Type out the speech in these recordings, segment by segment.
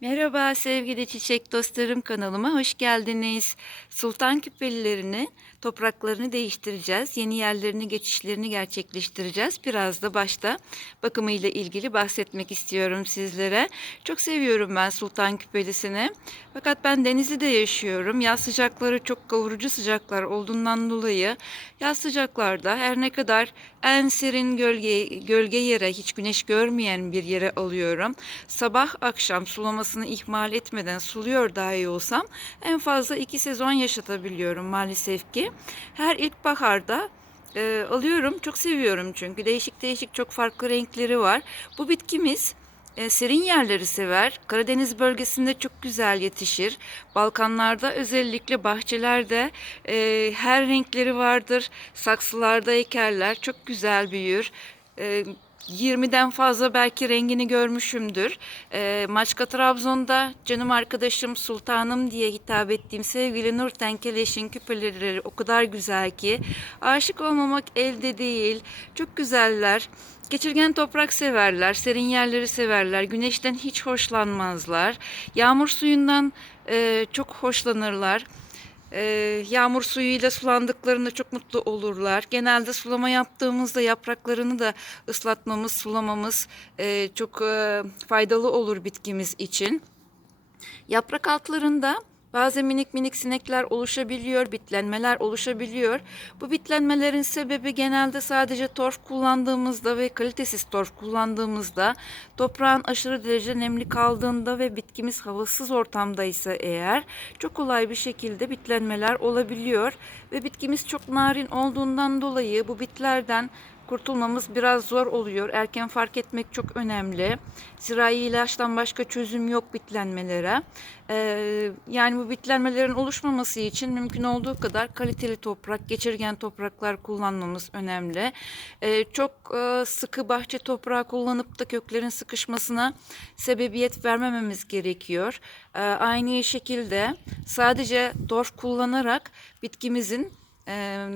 Merhaba sevgili çiçek dostlarım kanalıma hoş geldiniz. Sultan küpelilerini, topraklarını değiştireceğiz. Yeni yerlerini, geçişlerini gerçekleştireceğiz. Biraz da başta bakımıyla ilgili bahsetmek istiyorum sizlere. Çok seviyorum ben sultan küpelisini. Fakat ben Denizli'de yaşıyorum. Yaz sıcakları çok kavurucu sıcaklar olduğundan dolayı yaz sıcaklarda her ne kadar en serin gölge, gölge yere, hiç güneş görmeyen bir yere alıyorum. Sabah akşam sulamasını ihmal etmeden suluyor dahi olsam en fazla iki sezon yaşatabiliyorum maalesef ki. Her ilkbaharda e, alıyorum. Çok seviyorum çünkü değişik değişik çok farklı renkleri var. Bu bitkimiz e, serin yerleri sever. Karadeniz bölgesinde çok güzel yetişir. Balkanlarda özellikle bahçelerde e, her renkleri vardır. Saksılarda ekerler. Çok güzel büyür. E, 20'den fazla belki rengini görmüşümdür. E, Maçka Trabzon'da canım arkadaşım sultanım diye hitap ettiğim sevgili Nurten Keleş'in küpeleri o kadar güzel ki aşık olmamak elde değil. Çok güzeller. Geçirgen toprak severler, serin yerleri severler, güneşten hiç hoşlanmazlar. Yağmur suyundan e, çok hoşlanırlar. E, yağmur suyuyla sulandıklarında çok mutlu olurlar. Genelde sulama yaptığımızda yapraklarını da ıslatmamız, sulamamız e, çok e, faydalı olur bitkimiz için. Yaprak altlarında bazı minik minik sinekler oluşabiliyor, bitlenmeler oluşabiliyor. Bu bitlenmelerin sebebi genelde sadece torf kullandığımızda ve kalitesiz torf kullandığımızda, toprağın aşırı derece nemli kaldığında ve bitkimiz havasız ortamdaysa eğer çok kolay bir şekilde bitlenmeler olabiliyor ve bitkimiz çok narin olduğundan dolayı bu bitlerden kurtulmamız biraz zor oluyor. Erken fark etmek çok önemli. Zirai ilaçtan başka çözüm yok bitlenmelere. Ee, yani bu bitlenmelerin oluşmaması için mümkün olduğu kadar kaliteli toprak, geçirgen topraklar kullanmamız önemli. Ee, çok e, sıkı bahçe toprağı kullanıp da köklerin sıkışmasına sebebiyet vermememiz gerekiyor. Ee, aynı şekilde sadece torf kullanarak bitkimizin e,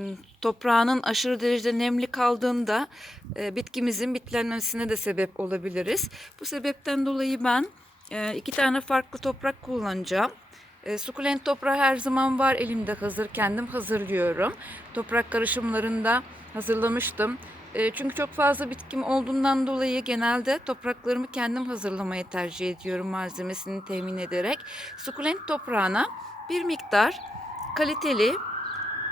toprağının aşırı derecede nemli kaldığında e, bitkimizin bitlenmesine de sebep olabiliriz. Bu sebepten dolayı ben e, iki tane farklı toprak kullanacağım. E, sukulent toprağı her zaman var elimde hazır. Kendim hazırlıyorum. Toprak karışımlarında hazırlamıştım. E, çünkü çok fazla bitkim olduğundan dolayı genelde topraklarımı kendim hazırlamayı tercih ediyorum malzemesini temin ederek. Sukulent toprağına bir miktar kaliteli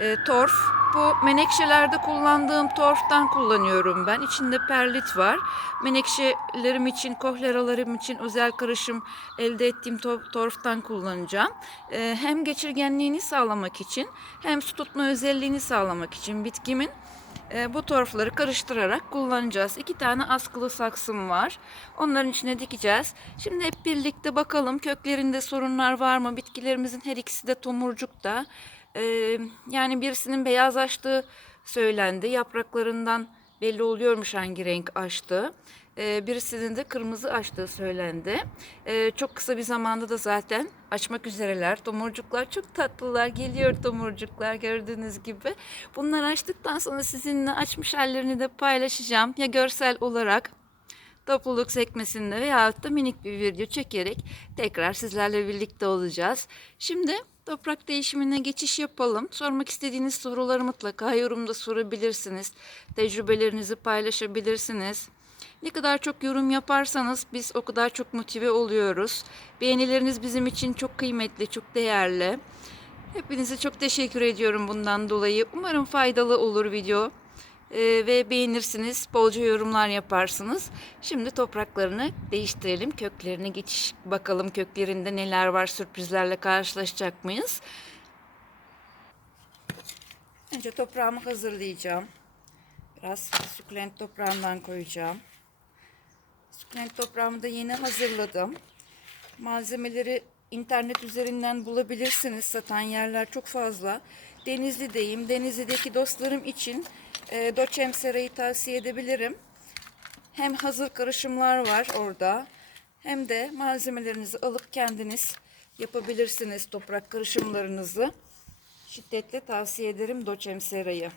e, torf. Bu menekşelerde kullandığım torftan kullanıyorum ben. İçinde perlit var. Menekşelerim için, kohleralarım için özel karışım elde ettiğim to- torftan kullanacağım. E, hem geçirgenliğini sağlamak için hem su tutma özelliğini sağlamak için bitkimin e, bu torfları karıştırarak kullanacağız. İki tane askılı saksım var. Onların içine dikeceğiz. Şimdi hep birlikte bakalım köklerinde sorunlar var mı? Bitkilerimizin her ikisi de tomurcukta. Ee, yani birisinin beyazlaştığı söylendi. Yapraklarından belli oluyormuş hangi renk açtığı. Ee, birisinin de kırmızı açtığı söylendi. Ee, çok kısa bir zamanda da zaten açmak üzereler. Tomurcuklar çok tatlılar. Geliyor tomurcuklar gördüğünüz gibi. Bunları açtıktan sonra sizinle açmış hallerini de paylaşacağım. Ya görsel olarak topluluk sekmesinde veyahut da minik bir video çekerek tekrar sizlerle birlikte olacağız. Şimdi toprak değişimine geçiş yapalım. Sormak istediğiniz soruları mutlaka yorumda sorabilirsiniz. Tecrübelerinizi paylaşabilirsiniz. Ne kadar çok yorum yaparsanız biz o kadar çok motive oluyoruz. Beğenileriniz bizim için çok kıymetli, çok değerli. Hepinize çok teşekkür ediyorum bundan dolayı. Umarım faydalı olur video. Ee, ve beğenirsiniz, bolca yorumlar yaparsınız. Şimdi topraklarını değiştirelim, köklerine geçiş bakalım köklerinde neler var, sürprizlerle karşılaşacak mıyız? Önce toprağımı hazırlayacağım. Biraz sukulent toprağından koyacağım. Sukulent toprağımı da yeni hazırladım. Malzemeleri internet üzerinden bulabilirsiniz. Satan yerler çok fazla. Denizli'deyim. Denizli'deki dostlarım için e, Doçem Sera'yı tavsiye edebilirim. Hem hazır karışımlar var orada. Hem de malzemelerinizi alıp kendiniz yapabilirsiniz toprak karışımlarınızı. Şiddetle tavsiye ederim Doçem Sera'yı.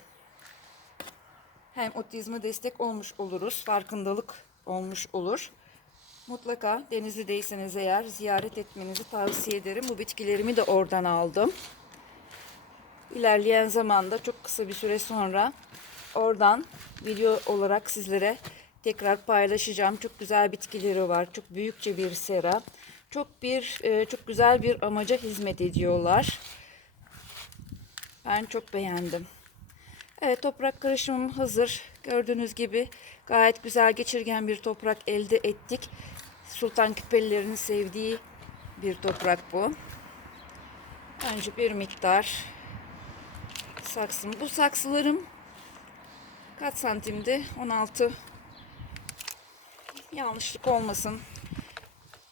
Hem otizme destek olmuş oluruz. Farkındalık olmuş olur. Mutlaka Denizli'deyseniz eğer ziyaret etmenizi tavsiye ederim. Bu bitkilerimi de oradan aldım. İlerleyen zamanda çok kısa bir süre sonra oradan video olarak sizlere tekrar paylaşacağım. Çok güzel bitkileri var. Çok büyükçe bir sera. Çok bir e, çok güzel bir amaca hizmet ediyorlar. Ben çok beğendim. Evet toprak karışımım hazır. Gördüğünüz gibi gayet güzel geçirgen bir toprak elde ettik. Sultan küpelilerin sevdiği bir toprak bu. Önce bir miktar saksım. Bu saksılarım kaç santimdi? 16 yanlışlık olmasın.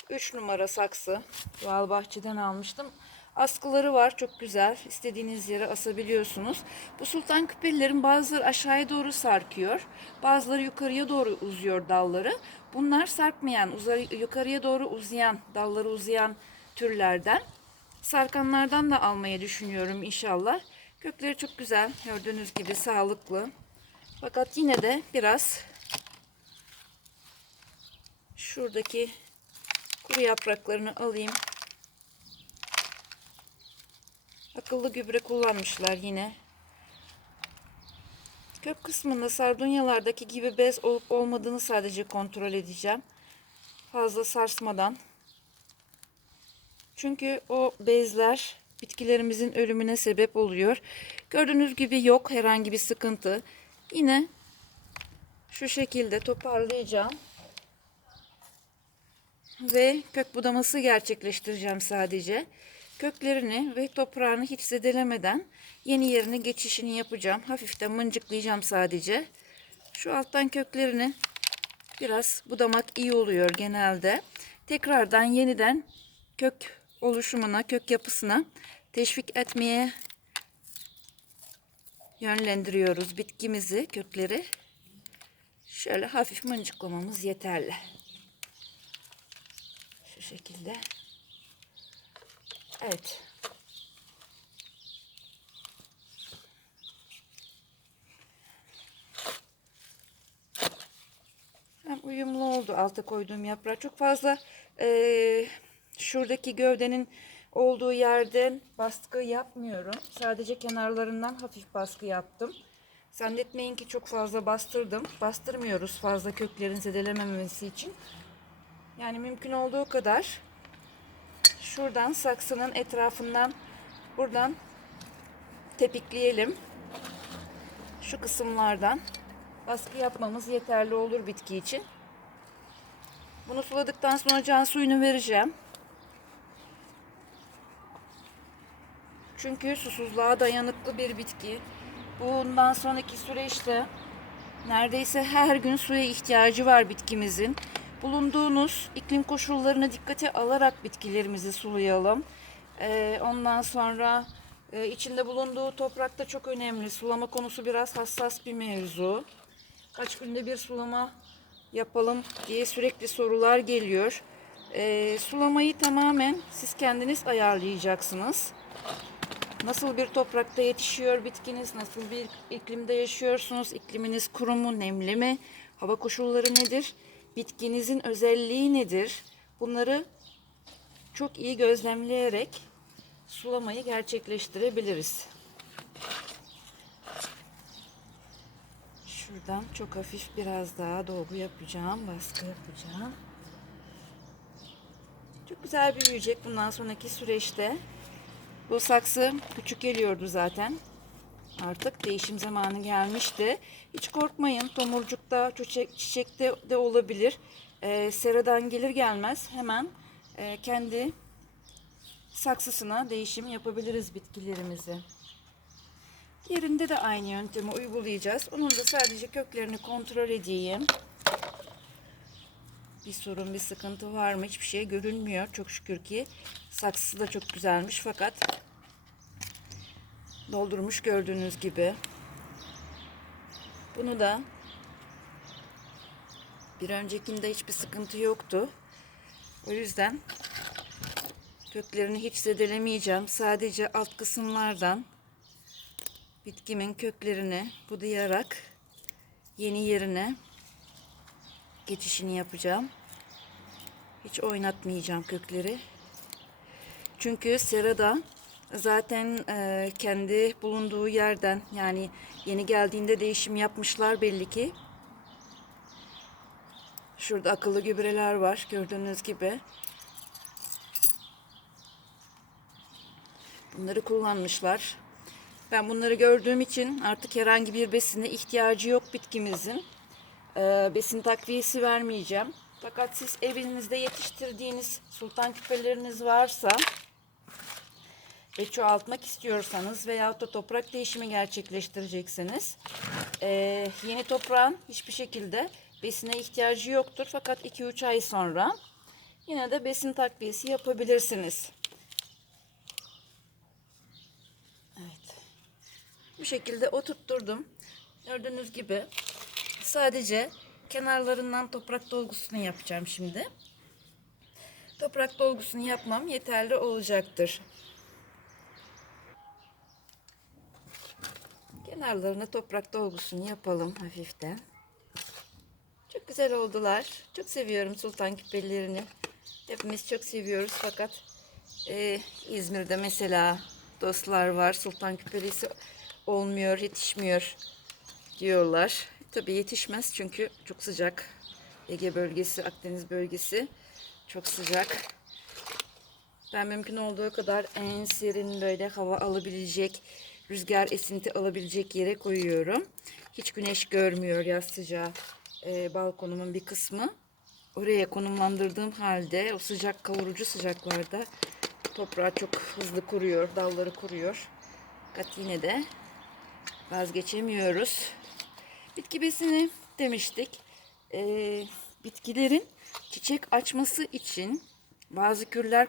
3 numara saksı. Doğal bahçeden almıştım. Askıları var çok güzel. İstediğiniz yere asabiliyorsunuz. Bu sultan küpelilerin bazıları aşağıya doğru sarkıyor. Bazıları yukarıya doğru uzuyor dalları. Bunlar sarkmayan, yukarıya doğru uzayan, dalları uzayan türlerden. Sarkanlardan da almayı düşünüyorum inşallah. Kökleri çok güzel. Gördüğünüz gibi sağlıklı. Fakat yine de biraz şuradaki kuru yapraklarını alayım. Akıllı gübre kullanmışlar yine. Kök kısmında sardunyalardaki gibi bez olup olmadığını sadece kontrol edeceğim. Fazla sarsmadan. Çünkü o bezler bitkilerimizin ölümüne sebep oluyor. Gördüğünüz gibi yok herhangi bir sıkıntı. Yine şu şekilde toparlayacağım. Ve kök budaması gerçekleştireceğim sadece. Köklerini ve toprağını hiç zedelemeden yeni yerine geçişini yapacağım. Hafiften mıncıklayacağım sadece. Şu alttan köklerini biraz budamak iyi oluyor genelde. Tekrardan yeniden kök oluşumuna, kök yapısına teşvik etmeye yönlendiriyoruz bitkimizi, kökleri. Şöyle hafif mıncıklamamız yeterli. Şu şekilde. Evet. Hem uyumlu oldu alta koyduğum yaprak. Çok fazla eee, şuradaki gövdenin olduğu yerden baskı yapmıyorum. Sadece kenarlarından hafif baskı yaptım. Zannetmeyin ki çok fazla bastırdım. Bastırmıyoruz fazla köklerin zedelememesi için. Yani mümkün olduğu kadar şuradan saksının etrafından buradan tepikleyelim. Şu kısımlardan baskı yapmamız yeterli olur bitki için. Bunu suladıktan sonra can suyunu vereceğim. Çünkü susuzluğa dayanıklı bir bitki. Bundan sonraki süreçte neredeyse her gün suya ihtiyacı var bitkimizin. Bulunduğunuz iklim koşullarına dikkate alarak bitkilerimizi sulayalım. Ee, ondan sonra e, içinde bulunduğu toprakta çok önemli. Sulama konusu biraz hassas bir mevzu. Kaç günde bir sulama yapalım diye sürekli sorular geliyor. Ee, sulamayı tamamen siz kendiniz ayarlayacaksınız. Nasıl bir toprakta yetişiyor bitkiniz? Nasıl bir iklimde yaşıyorsunuz? İkliminiz kuru mu, nemli mi? Hava koşulları nedir? Bitkinizin özelliği nedir? Bunları çok iyi gözlemleyerek sulamayı gerçekleştirebiliriz. Şuradan çok hafif biraz daha dolgu yapacağım, baskı yapacağım. Çok güzel büyüyecek bundan sonraki süreçte. Bu saksı küçük geliyordu zaten. Artık değişim zamanı gelmişti. Hiç korkmayın. Tomurcukta, çiçek, çiçekte de olabilir. Ee, seradan gelir gelmez hemen e, kendi saksısına değişim yapabiliriz bitkilerimizi. Diğerinde de aynı yöntemi uygulayacağız. Onun da sadece köklerini kontrol edeyim. Bir sorun, bir sıkıntı var mı? Hiçbir şey görünmüyor. Çok şükür ki saksısı da çok güzelmiş fakat doldurmuş gördüğünüz gibi. Bunu da bir öncekinde hiçbir sıkıntı yoktu. O yüzden köklerini hiç zedelemeyeceğim. Sadece alt kısımlardan bitkimin köklerini budayarak yeni yerine geçişini yapacağım. Hiç oynatmayacağım kökleri. Çünkü serada zaten e, kendi bulunduğu yerden yani yeni geldiğinde değişim yapmışlar belli ki. Şurada akıllı gübreler var gördüğünüz gibi. Bunları kullanmışlar. Ben bunları gördüğüm için artık herhangi bir besine ihtiyacı yok bitkimizin. Ee, besin takviyesi vermeyeceğim. Fakat siz evinizde yetiştirdiğiniz sultan küpeleriniz varsa ve çoğaltmak istiyorsanız veyahut da toprak değişimi gerçekleştireceksiniz. ee, yeni toprağın hiçbir şekilde besine ihtiyacı yoktur. Fakat 2-3 ay sonra yine de besin takviyesi yapabilirsiniz. Evet. Bu şekilde oturtturdum. Gördüğünüz gibi sadece kenarlarından toprak dolgusunu yapacağım şimdi. Toprak dolgusunu yapmam yeterli olacaktır. Kenarlarına toprak dolgusunu yapalım hafiften. Çok güzel oldular. Çok seviyorum sultan küpelerini. Hepimiz çok seviyoruz fakat e, İzmir'de mesela dostlar var. Sultan küpelisi olmuyor, yetişmiyor diyorlar. Tabii yetişmez çünkü çok sıcak. Ege bölgesi, Akdeniz bölgesi çok sıcak. Ben mümkün olduğu kadar en serin böyle hava alabilecek, rüzgar esinti alabilecek yere koyuyorum. Hiç güneş görmüyor yaz sıcağı e, balkonumun bir kısmı. Oraya konumlandırdığım halde o sıcak kavurucu sıcaklarda toprağı çok hızlı kuruyor, dalları kuruyor. Fakat yine de vazgeçemiyoruz. Bitki besini demiştik. Ee, bitkilerin çiçek açması için bazı kürler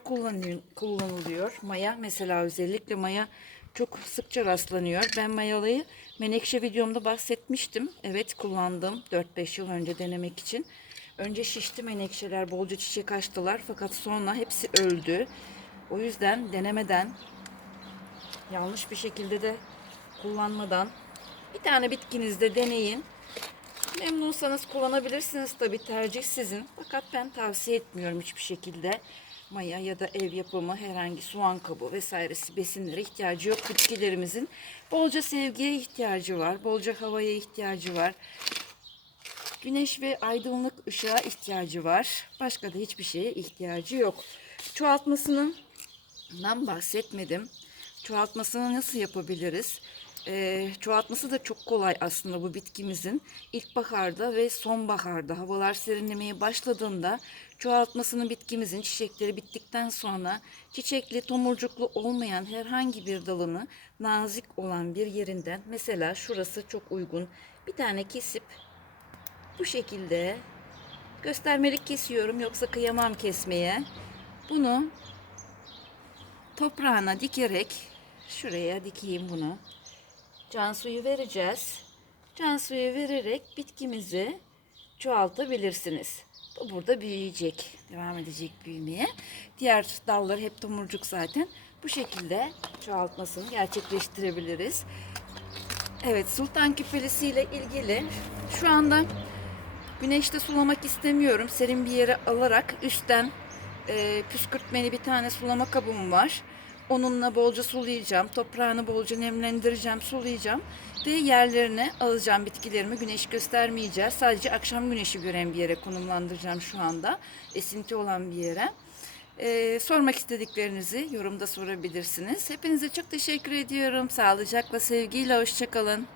kullanılıyor. Maya mesela özellikle maya çok sıkça rastlanıyor. Ben mayalayı menekşe videomda bahsetmiştim. Evet kullandım 4-5 yıl önce denemek için. Önce şişti menekşeler bolca çiçek açtılar fakat sonra hepsi öldü. O yüzden denemeden yanlış bir şekilde de kullanmadan bir tane bitkinizde deneyin. Memnunsanız kullanabilirsiniz tabi tercih sizin. Fakat ben tavsiye etmiyorum hiçbir şekilde. Maya ya da ev yapımı herhangi soğan kabuğu vesairesi besinlere ihtiyacı yok. Bitkilerimizin bolca sevgiye ihtiyacı var. Bolca havaya ihtiyacı var. Güneş ve aydınlık ışığa ihtiyacı var. Başka da hiçbir şeye ihtiyacı yok. Çoğaltmasından bahsetmedim. Çoğaltmasını nasıl yapabiliriz? Ee, çoğaltması da çok kolay aslında bu bitkimizin. İlkbaharda ve sonbaharda havalar serinlemeye başladığında çoğaltmasını bitkimizin çiçekleri bittikten sonra çiçekli tomurcuklu olmayan herhangi bir dalını nazik olan bir yerinden mesela şurası çok uygun bir tane kesip bu şekilde göstermelik kesiyorum yoksa kıyamam kesmeye. Bunu toprağına dikerek şuraya dikeyim bunu. Can suyu vereceğiz. Can suyu vererek bitkimizi çoğaltabilirsiniz. Bu burada büyüyecek. Devam edecek büyümeye. Diğer dallar hep tomurcuk zaten. Bu şekilde çoğaltmasını gerçekleştirebiliriz. Evet sultan küpelisi ile ilgili şu anda güneşte sulamak istemiyorum. Serin bir yere alarak üstten e, püskürtmeli bir tane sulama kabım var. Onunla bolca sulayacağım. Toprağını bolca nemlendireceğim, sulayacağım. Ve yerlerine alacağım bitkilerimi. Güneş göstermeyeceğiz. Sadece akşam güneşi gören bir yere konumlandıracağım şu anda. Esinti olan bir yere. Ee, sormak istediklerinizi yorumda sorabilirsiniz. Hepinize çok teşekkür ediyorum. Sağlıcakla, sevgiyle, hoşçakalın.